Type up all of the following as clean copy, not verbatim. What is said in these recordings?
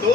2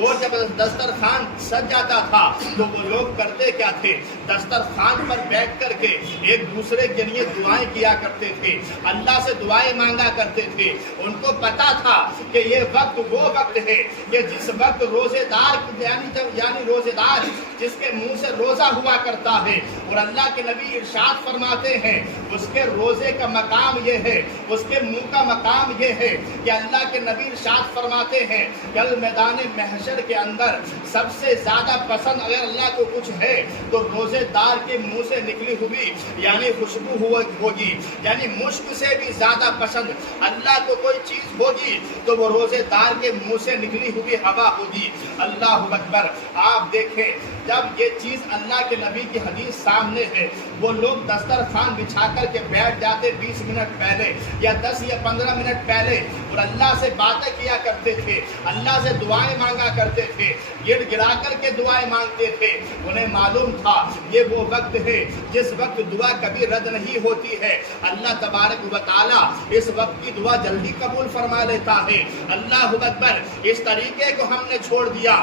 اور جب دسترخوان سج جاتا تھا تو وہ لوگ کرتے کیا تھے؟ دسترخوان پر بیٹھ کر کے ایک دوسرے کے لیے دعائیں کیا کرتے تھے، اللہ سے دعائیں مانگا کرتے تھے۔ ان کو پتا تھا کہ یہ وقت وہ وقت ہے کہ جس وقت روزے دار یعنی روزے دار جس کے منہ سے روزہ ہوا کرتا ہے، اور اللہ کے نبی ارشاد فرماتے ہیں اس کے روزے کا مقام یہ ہے، اس کے منہ کا مقام یہ ہے کہ اللہ کے نبی ارشاد فرماتے ہیں کل میدان محشر کے اندر سب سے زیادہ پسند اگر اللہ کو کچھ ہے تو روزے دار کے منہ سے نکلی ہوئی یعنی خوشبو ہوگی، یعنی مشک سے بھی زیادہ پسند اللہ کو کوئی چیز ہوگی تو وہ روزے دار کے منہ سے نکلی ہوئی ہوا ہوگی۔ اللہ اکبر۔ آپ دیکھیں جب یہ چیز اللہ کے نبی کی حدیث سامنے ہے، وہ لوگ دسترخوان بچھا کر کے بیٹھ جاتے 20 منٹ پہلے یا 10 یا 15 منٹ پہلے اور اللہ سے باتیں کیا کرتے تھے، اللہ سے دعائیں مانگا کرتے تھے، گڑ گڑا کر کے دعائیں مانگتے تھے۔ انہیں معلوم تھا یہ وہ وقت ہے جس وقت دعا کبھی رد نہیں ہوتی ہے، اللہ تبارک و تعالیٰ اس وقت کی دعا جلدی قبول فرما لیتا ہے۔ اللہ اکبر۔ اس طریقے کو ہم نے چھوڑ دیا۔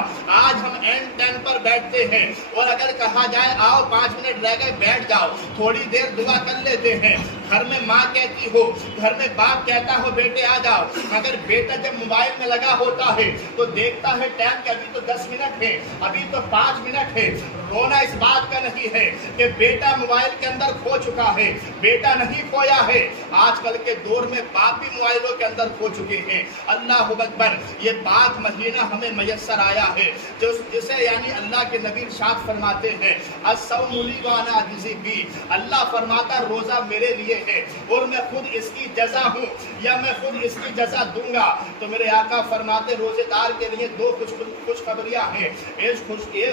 آج ہم اینڈ ٹائم پر بیٹھتے ہیں اور اگر کہا جائے آؤ 5 منٹ رہ گئے بیٹھ جاؤ، تھوڑی دیر دعا کر لیتے ہیں۔ گھر میں ماں کہتی ہو، گھر میں باپ کہتا ہو بیٹے آ جاؤ، مگر بیٹا جب موبائل میں لگا ہوتا ہے تو دیکھتا ہے ٹائم کہ ابھی تو 10 منٹ ہے، ابھی تو 5 منٹ ہے۔ رونا اس بات کا نہیں ہے کہ بیٹا موبائل کے اندر کھو چکا ہے، بیٹا نہیں کھویا ہے۔ آج کل کے دور میں باپ بھی موبائلوں کے اندر کھو چکے ہیں۔ اللہ اکبر۔ یہ پاک مہینہ ہمیں میسر آیا ہے جسے یعنی اللہ کے نبی ارشاد فرماتے ہیں الصوم لی وانا اجزی بہ، اللہ فرماتا روزہ میرے لیے ہے اور میں خود اس کی جزا ہوں یا میں خود اس کی جزا دوں گا۔ تو میرے آقا فرماتے روزے دار کے لیے 2 خوشخبریاں ہیں۔ ایک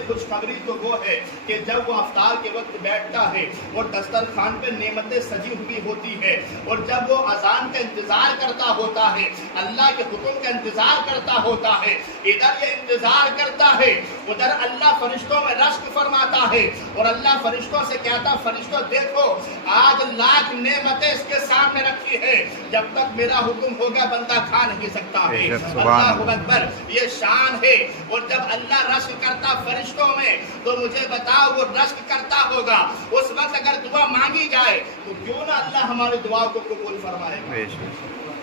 خوشخبری تو وہ ہے کہ جب وہ افطار کے وقت بیٹھتا ہے اور دسترخوان پہ نعمتیں سجی ہوئی ہوتی ہے اور جب وہ اذان کا انتظار کرتا ہوتا ہے، اللہ کے حکم کا انتظار کرتا ہوتا ہے، ادھر یہ انتظار کرتا ہے، ادھر اللہ فرشتوں میں رشک فرماتا ہے اور اللہ فرشتوں سے کہتا فرشتوں دیکھو آج لاکھ نعمتیں اس کے سامنے رکھی ہے، جب تک میرا حکم ہوگا بندہ کھا نہیں سکتا ہے۔ اللہ اکبر۔ یہ شان ہے۔ اور جب اللہ رشک کرتا فرشتوں میں تو مجھے بتاؤ وہ رشک کرتا ہوگا اس وقت اگر دعا مانگی جائے تو کیوں نہ اللہ ہماری دعا کو قبول فرمائے گا؟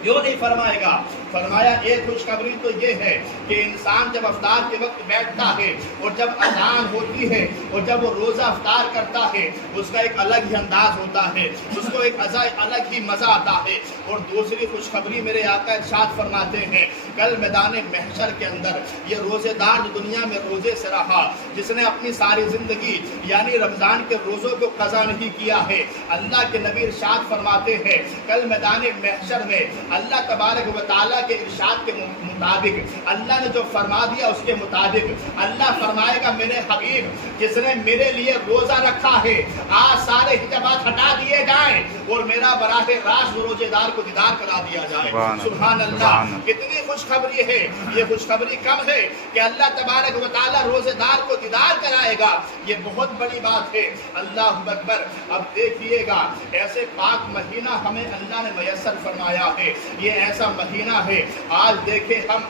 کیوں نہیں فرمائے گا؟ فرمایا ایک خوشخبری تو یہ ہے کہ انسان جب افطار کے وقت بیٹھتا ہے اور جب اذان ہوتی ہے اور جب وہ روزہ افطار کرتا ہے اس کا ایک الگ ہی انداز ہوتا ہے، اس کو ایک الگ ہی مزہ آتا ہے۔ اور دوسری خوشخبری میرے آقا ارشاد فرماتے ہیں کل میدان محشر کے اندر یہ روزے دار جو دنیا میں روزے سے رہا، جس نے اپنی ساری زندگی یعنی رمضان کے روزوں کو قضا نہیں کیا ہے، اللہ کے نبی ارشاد فرماتے ہیں کل میدان محشر میں اللہ تبارک و تعالیٰ کے ارشاد کے مطابق اللہ نے جو فرما دیا اس کے مطابق اللہ فرمائے گا میرے حبیب جس نے میرے لیے روزہ رکھا ہے آج سارے حجابات ہٹا دیے جائیں اور میرا براہ راست روزے دار کو دیدار کرا دیا جائے۔ سبحان اللہ۔ کتنی خوشخبری ہے یہ! خوشخبری کم ہے کہ اللہ تبارک و تعالیٰ روزے دار کو دیدار کرائے گا، یہ بہت بڑی بات ہے۔ اللہ اکبر۔ اب دیکھیے گا ایسے پاک مہینہ ہمیں اللہ نے میسر فرمایا ہے، یہ ایسا مہینہ ہے آج دیکھیں ہم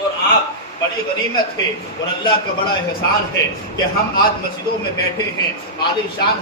اور آپ بڑی غنیمت ہے اور اللہ کا بڑا احسان ہے کہ ہم آج مسجدوں میں بیٹھے ہیں، عالی شان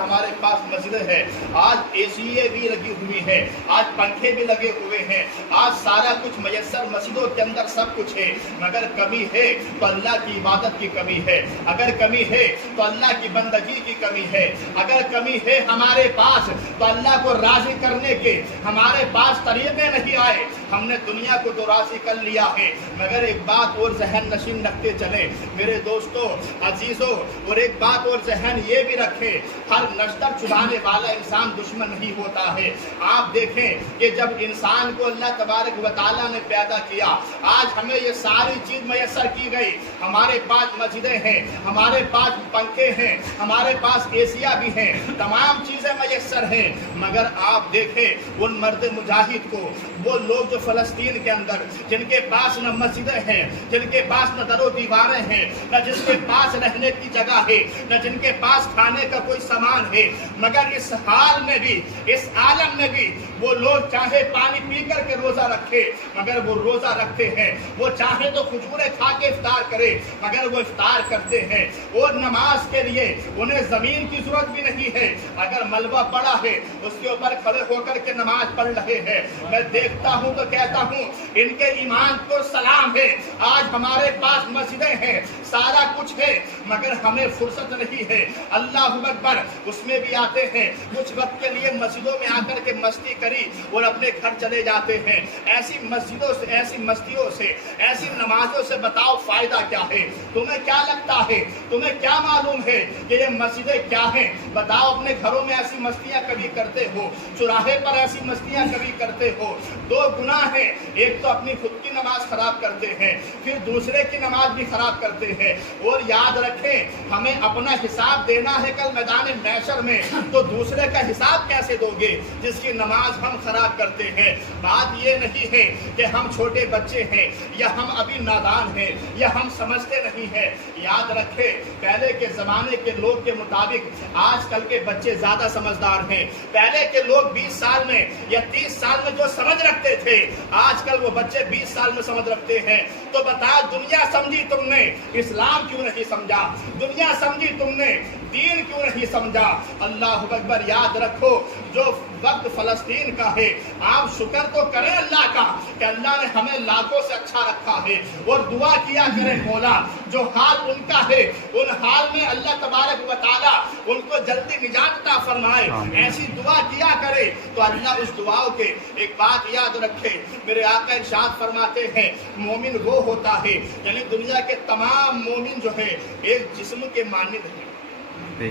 ہمارے پاس مسجد ہے، آج اے سی بھی لگی ہوئی ہے، آج پنکھے بھی لگے ہوئے ہیں، آج سارا کچھ میسر مسجدوں کے اندر سب کچھ ہے، مگر کمی ہے تو اللہ کی عبادت کی کمی ہے، اگر کمی ہے تو اللہ کی بندگی کی کمی ہے، اگر کمی ہے ہمارے پاس تو اللہ کو راضی کرنے کے ہمارے پاس طریقے نہیں آئے۔ ہم نے دنیا کو تو راضی کر لیا ہے، مگر ایک بات اور ذہن نشین رکھتے چلیں میرے دوستوں عزیزوں، اور ایک بات اور ذہن یہ بھی رکھیں ہر نشتر چبانے والا انسان دشمن نہیں ہوتا ہے۔ آپ دیکھیں کہ جب انسان کو اللہ تبارک و تعالیٰ نے پیدا کیا، آج ہمیں یہ ساری چیز میسر کی گئی، ہمارے پاس مسجدیں ہیں، ہمارے پاس پنکھے ہیں، ہمارے پاس ایسیاں بھی ہیں، تمام چیزیں میسر ہیں، مگر آپ دیکھیں ان مرد مجاہد کو، وہ لوگ جو فلسطین کے اندر جن کے پاس نہ مسجدیں ہیں، جن کے پاس نہ در و دیواریں ہیں، نہ جن کے پاس رہنے کی جگہ ہے، نہ جن کے پاس کھانے کا کوئی سامان ہے، مگر اس حال میں بھی، اس عالم میں بھی وہ لوگ چاہے پانی پی کر کے روزہ رکھے مگر وہ روزہ رکھتے ہیں، وہ چاہے تو کھجوریں کھا کے افطار کرے مگر وہ افطار کرتے ہیں، اور نماز کے لیے انہیں زمین کی ضرورت بھی نہیں ہے، اگر ملبہ پڑا ہے اس کے اوپر کھڑے ہو کر کے نماز پڑھ رہے ہیں۔ میں دیکھتا ہوں تو کہتا ہوں ان کے ایمان کو سلام ہے، آج ہمارے پاس مسجدیں ہیں، سارا کچھ ہے مگر ہمیں فرصت نہیں ہے۔ اللہ اکبر، اس میں بھی آتے ہیں کچھ وقت کے لیے مسجدوں میں آ کر کے مستی کری اور اپنے گھر چلے جاتے ہیں۔ ایسی مسجدوں سے، ایسی مستیوں سے، ایسی نمازوں سے بتاؤ فائدہ کیا ہے؟ تمہیں کیا لگتا ہے؟ تمہیں کیا معلوم ہے کہ یہ مسجدیں کیا ہیں؟ بتاؤ اپنے گھروں میں ایسی مستیاں کبھی کرتے ہو؟ چوراہے پر ایسی مستیاں کبھی کرتے ہو؟ دو گناہ ہیں، ایک تو اپنی خود کی نماز خراب کرتے ہیں، پھر دوسرے کی نماز بھی خراب کرتے ہیں۔ اور یاد رکھیں ہمیں اپنا حساب دینا ہے کل میدان محشر میں، تو دوسرے کا حساب کیسے دو گے جس کی نماز ہم خراب کرتے ہیں؟ بات یہ نہیں ہے کہ ہم چھوٹے بچے ہیں یا ہم ابھی نادان ہیں یا ہم سمجھتے نہیں ہیں۔ یاد رکھیں پہلے کے زمانے کے لوگ کے مطابق آج کل کے بچے زیادہ سمجھدار ہیں۔ پہلے کے لوگ 20 سال میں یا 30 سال میں جو سمجھ رکھتے تھے آج کل وہ بچے 20 سال میں سمجھ رکھتے ہیں۔ تو بتا دنیا سمجھی تم نے، اسلام کیوں نہیں سمجھا؟ دنیا سمجھی تم نے، دین کیوں نہیں سمجھا؟ اللہ اکبر، یاد رکھو جو وقت فلسطین کا ہے آپ شکر تو کریں اللہ کا کہ اللہ نے ہمیں لاکھوں سے اچھا رکھا ہے، اور دعا کیا کریں مولا جو حال ان کا ہے ان حال میں اللہ تبارک و تعالی ان کو جلدی نجات عطا فرمائے، ایسی دعا کیا کرے تو اللہ اس دعاؤں کے۔ ایک بات یاد رکھے، میرے آقا ارشاد فرماتے ہیں مومن وہ ہوتا ہے، یعنی دنیا کے تمام مومن جو ہے ایک جسم کے مانند ہیں،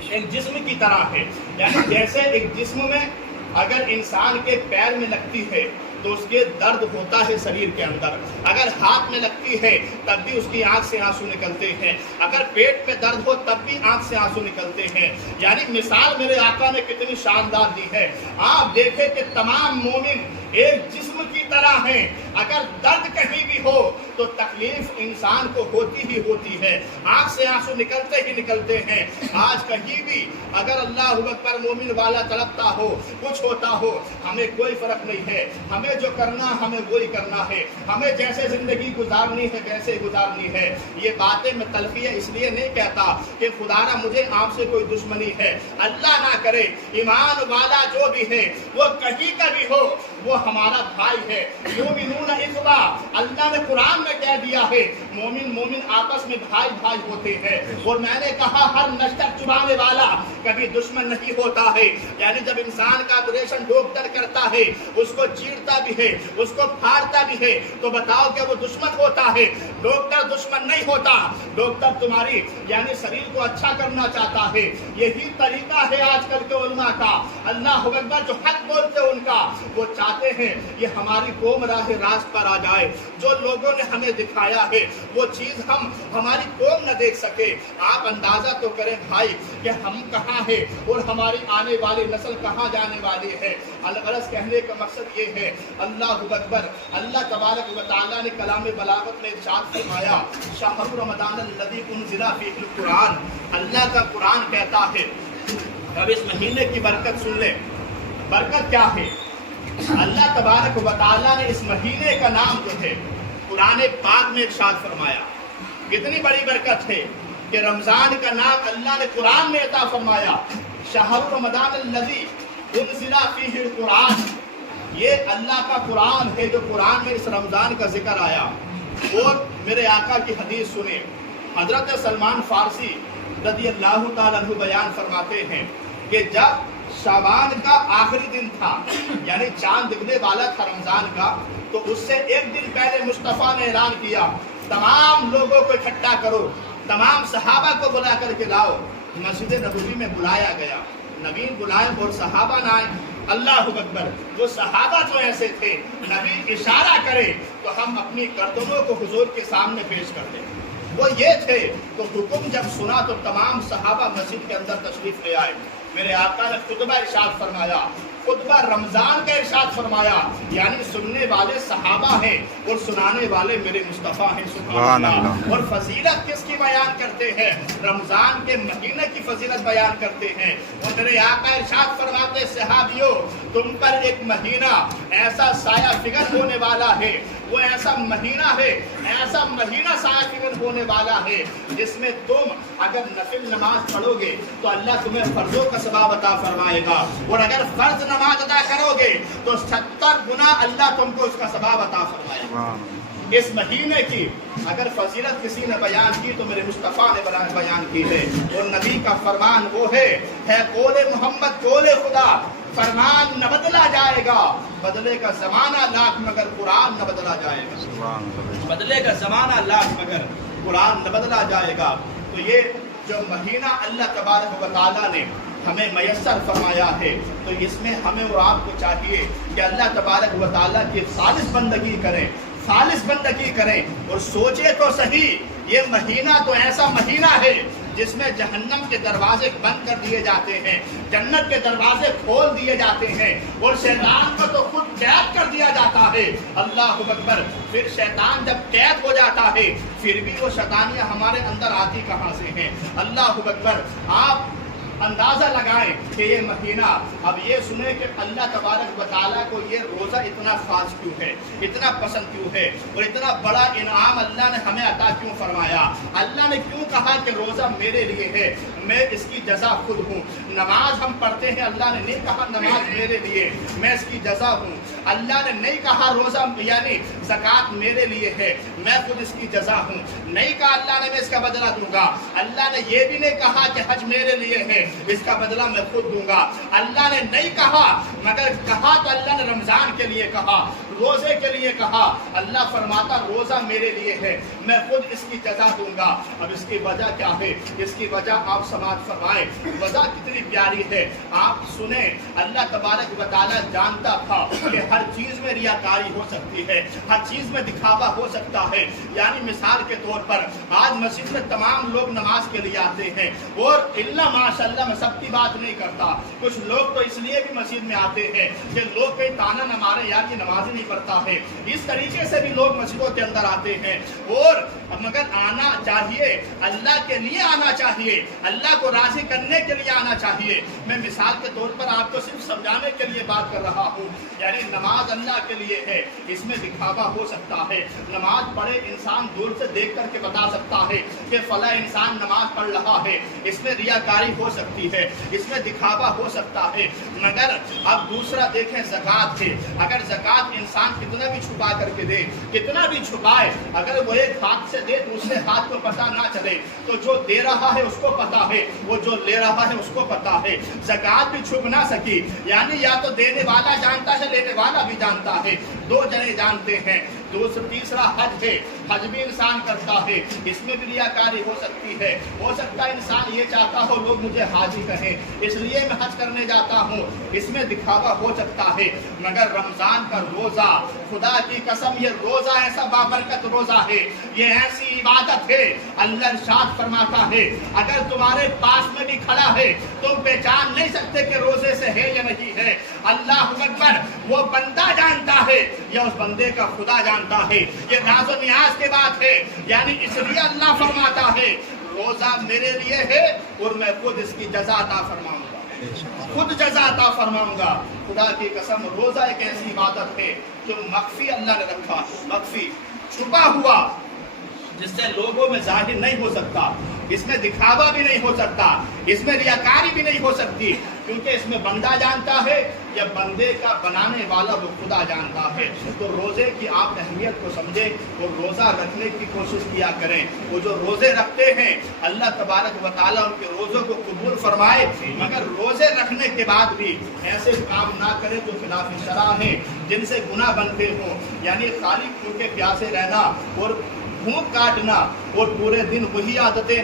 ایک جسم کی طرح ہے، یعنی جیسے ایک جسم میں اگر انسان کے پیر میں لگتی ہے تو اس کے درد ہوتا ہے شریر کے اندر، اگر ہاتھ میں لگتی ہے تب بھی اس کی آنکھ سے آنسو نکلتے ہیں، اگر پیٹ میں درد ہو تب بھی آنکھ سے آنسو نکلتے ہیں۔ یعنی مثال میرے آقا نے کتنی شاندار دی ہے۔ آپ دیکھیں کہ تمام مومن ایک جسم کی طرح ہیں، اگر درد کہیں بھی ہو تو تکلیف انسان کو ہوتی ہی ہوتی ہے، آنکھ سے آنسو نکلتے ہی نکلتے ہیں۔ آج کہیں بھی اگر اللہ اکبر مومن والا تڑپتا ہو، کچھ ہوتا ہو، ہمیں کوئی فرق نہیں ہے، ہمیں جو کرنا ہمیں وہی کرنا ہے، ہمیں جیسے زندگی گزارنی ہے ویسے گزارنی ہے۔ یہ باتیں میں تلفیہ اس لیے نہیں کہتا کہ خدا نہ مجھے آپ سے کوئی دشمنی ہے، اللہ نہ کرے، ایمان والا جو بھی ہے وہ کہیں کا بھی ہو وہ ہمارا بھائی ہے۔ مومنون اخوہ، اللہ نے قرآن میں کہہ دیا ہے مومن آپس میں بھائی بھائی ہوتے ہیں، اور میں نے کہا ہر نشتر چبانے والا کبھی دشمن نہیں ہوتا ہے۔ یعنی جب انسان کا آپریشن ڈاکٹر کرتا ہے اس کو چیرتا بھی ہے، اس کو پھاڑتا بھی ہے، تو بتاؤ کہ وہ دشمن ہوتا ہے؟ ڈاکٹر دشمن نہیں ہوتا، ڈاکٹر تمہاری یعنی شریر کو اچھا کرنا چاہتا ہے۔ یہی طریقہ ہے آج کل کے علماء کا، اللہ اکبر جو حق بولتے ان کا، وہ چاہتے ہیں یہ ہماری قوم راہ راست پر آ جائے، جو لوگوں نے ہمیں دکھایا ہے وہ چیز ہماری قوم نہ دیکھ سکے۔ آپ اندازہ تو کریں بھائی کہ ہم کہاں ہیں اور ہماری آنے والی نسل کہاں جانے والی ہے۔ الغرض کہنے کا مقصد یہ ہے اللہ اکبر، اللہ تبارک و تعالیٰ نے کلام بلاغت میں ارشاد فرمایا شہر رمضان الذی انزل فیہ القرآن، اللہ کا قرآن کہتا ہے۔ اب اس مہینے کی برکت سن لیں، برکت کیا ہے؟ اللہ تبارک و تعالیٰ نے اس مہینے کا نام جو ہے قرآن پاک میں ارشاد فرمایا۔ کتنی بڑی برکت ہے کہ رمضان کا نام اللہ نے قرآن میں عطا فرمایا، شہر رمضان الذی انزل فیہ القرآن، یہ اللہ کا قرآن ہے جو قرآن میں اس رمضان کا ذکر آیا۔ اور میرے آقا کی حدیث سنیں، حضرت سلمان فارسی رضی اللہ تعالیٰ عنہ بیان فرماتے ہیں کہ جب شعبان کا آخری دن تھا، یعنی چاند دکھنے والا تھا رمضان کا، تو اس سے ایک دن پہلے مصطفیٰ نے اعلان کیا تمام لوگوں کو اکٹھا کرو، تمام صحابہ کو بلا کر کے لاؤ۔ مسجد نبوی میں بلایا گیا، نبی بلائے اور صحابہ نہ آئے۔ اللہ اکبر، وہ صحابہ جو ایسے تھے نبی اشارہ کرے تو ہم اپنی گردنوں کو حضور کے سامنے پیش کر دیں، وہ یہ تھے۔ تو حکم جب سنا تو تمام صحابہ مسجد کے اندر تشریف لے آئے۔ میرے آقا نے خطبہ ارشاد فرمایا، خطبہ رمضان کا ارشاد فرمایا، یعنی سننے والے صحابہ ہیں اور سنانے والے میرے مصطفیٰ ہیں، سبحان اللہ۔ اور فضیلت کس کی بیان کرتے ہیں؟ رمضان کے مہینے کی فضیلت بیان کرتے ہیں۔ اور میرے آقا ارشاد فرماتے، صحابیوں تم پر ایک مہینہ ایسا سایہ فکر ہونے والا ہے، وہ ایسا مہینہ ہے، ایسا مہینہ سایہ فکر ہونے والا ہے جس میں تم اگر نفل نماز پڑھو گے تو اللہ تمہیں فرضوں کا ثواب عطا فرمائے گا، اور اگر فرض نماز ادا کرو گے تو 70 گنا اللہ تم کو اس کا ثواب عطا فرمائے گا۔ اس مہینے کی اگر فضیلت کسی نے بیان کی تو میرے مصطفیٰ نے بیان کی ہے، اور نبی کا فرمان وہ ہے قول محمد قول خدا، فرمان نہ بدلا جائے گا، بدلے کا زمانہ لاکھ مگر قرآن نہ بدلا جائے گا، بدلے کا زمانہ لاکھ مگر قرآن نہ بدلا جائے گا۔ تو یہ جو مہینہ اللہ تبارک و تعالیٰ نے ہمیں میسر فرمایا ہے، تو اس میں ہمیں اور آپ کو چاہیے کہ اللہ تبارک و تعالیٰ کی خالص بندگی کریں، خالص بندگی کریں، اور سوچے تو صحیح یہ مہینہ تو ایسا مہینہ ہے جس میں جہنم کے دروازے بند کر دیے جاتے ہیں، جنت کے دروازے کھول دیے جاتے ہیں، اور شیطان کو تو خود قید کر دیا جاتا ہے۔ اللہ اکبر۔ پھر شیطان جب قید ہو جاتا ہے پھر بھی وہ شیطانیاں ہمارے اندر آتی کہاں سے ہیں؟ اللہ اکبر۔ آپ اندازہ لگائیں کہ یہ مہینہ، اب یہ سنیں کہ اللہ تبارک و تعالیٰ کو یہ روزہ اتنا خاص کیوں ہے، اتنا پسند کیوں ہے، اور اتنا بڑا انعام اللہ نے ہمیں عطا کیوں فرمایا؟ اللہ نے کیوں کہا کہ روزہ میرے لیے ہے، میں اس کی جزا خود ہوں؟ نماز ہم پڑھتے ہیں، اللہ نے نہیں کہا نماز میرے لیے میں اس کی جزا ہوں، اللہ نے نہیں کہا روزہ یعنی زکوٰۃ میرے لیے ہے میں خود اس کی جزا ہوں، نہیں کہا اللہ نے میں اس کا بدلہ دوں گا، اللہ نے یہ بھی نہیں کہا کہ حج میرے لیے ہے اس کا بدلہ میں خود دوں گا، اللہ نے نہیں کہا، مگر کہا تو اللہ نے رمضان کے لیے کہا، روزے کے لیے کہا۔ اللہ فرماتا روزہ میرے لیے ہے میں خود اس کی جزا دوں گا۔ اب اس کی وجہ کیا ہے؟ اس کی وجہ آپ سماعت فرمائیں، وجہ کتنی پیاری ہے آپ سنیں۔ اللہ تبارک و تعالیٰ جانتا تھا کہ ہر چیز میں ریاکاری ہو سکتی ہے، ہر چیز میں دکھاوا ہو سکتا ہے، یعنی مثال کے طور پر آج مسجد میں تمام لوگ نماز کے لیے آتے ہیں، اور اللہ ماشاء اللہ میں سب کی بات نہیں کرتا، کچھ لوگ تو اس لیے بھی مسجد میں آتے ہیں کہ لوگ کہیں تانا نہ مارے یار یہ نماز ہی نہیں پڑھتا ہے، اس طریقے سے بھی لوگ مسجدوں کے اندر آتے ہیں، اور مگر آنا چاہیے اللہ کے لیے، آنا چاہیے اللہ کو راضی کرنے کے لیے آنا چاہیے۔ میں مثال کے طور پر آپ کو صرف سمجھانے کے لیے بات کر رہا ہوں، یعنی نماز اللہ کے لیے ہے، اس میں دکھاوا ہو سکتا ہے، نماز پڑھے انسان دور سے دیکھ کر کے بتا سکتا ہے کہ فلاں انسان نماز پڑھ رہا ہے، اس میں ریاکاری ہو سکتی ہے، اس میں دکھاوا ہو سکتا ہے، مگر اب دوسرا دیکھیں زکوٰۃ ہے، اگر زکوٰۃ انسان کتنا بھی چھپا کر کے دے، کتنا بھی چھپائے، اگر وہ ایک ہاتھ سے دے دوسرے ہاتھ کو پتہ نہ چلے تو جو دے رہا ہے اس کو پتہ ہے، وہ جو لے رہا ہے اس کو پتہ ہے، زکوٰۃ بھی چھپ نہ سکی، یعنی یا تو دینے والا جانتا ہے لینے والا بھی جانتا ہے، دو جنے جانتے ہیں۔ تیسرا حج ہے، حج بھی انسان کرتا ہے، اس میں بھی ریاکاری ہو سکتی ہے، ہو سکتا ہے انسان یہ چاہتا ہو لوگ مجھے حاجی کہیں اس لیے میں حج کرنے جاتا ہوں، اس میں دکھاوا ہو سکتا ہے، مگر رمضان کا روزہ خدا کی قسم یہ روزہ ایسا بابرکت روزہ ہے، یہ ایسی عبادت ہے، اللہ ارشاد فرماتا ہے اگر تمہارے پاس میں بھی کھڑا ہے تم پہچان نہیں سکتے کہ روزے سے ہے یا نہیں ہے، اللہ اکبر، وہ بندہ جانتا ہے یا اس بندے کا خدا جانتا ہے، یہ راز و نیاز کے بات ہے، یعنی اس لیے اللہ فرماتا ہے روزہ میرے لیے ہے اور میں خود اس کی جزا عطا فرماؤں گا، خود جزا عطا فرماؤں گا۔ خدا کی قسم روزہ ایک ایسی عبادت ہے جو مخفی اللہ نے رکھا، مخفی چھپا ہوا، جس سے لوگوں میں ظاہر نہیں ہو سکتا، اس میں دکھاوا بھی نہیں ہو سکتا، اس میں ریاکاری بھی نہیں ہو سکتی، کیونکہ اس میں بندہ جانتا ہے یا بندے کا بنانے والا وہ خدا جانتا ہے۔ تو روزے کی آپ اہمیت کو سمجھیں اور روزہ رکھنے کی کوشش کیا کریں۔ وہ جو روزے رکھتے ہیں اللہ تبارک و تعالیٰ ان کے روزوں کو قبول فرمائے، مگر روزے رکھنے کے بعد بھی ایسے کام نہ کریں جو خلاف شرع ہیں، جن سے گناہ بنتے ہوں، یعنی خالی بھوکے پیاسے رہنا اور بھوک کاٹنا اور پورے دن وہی عادتیں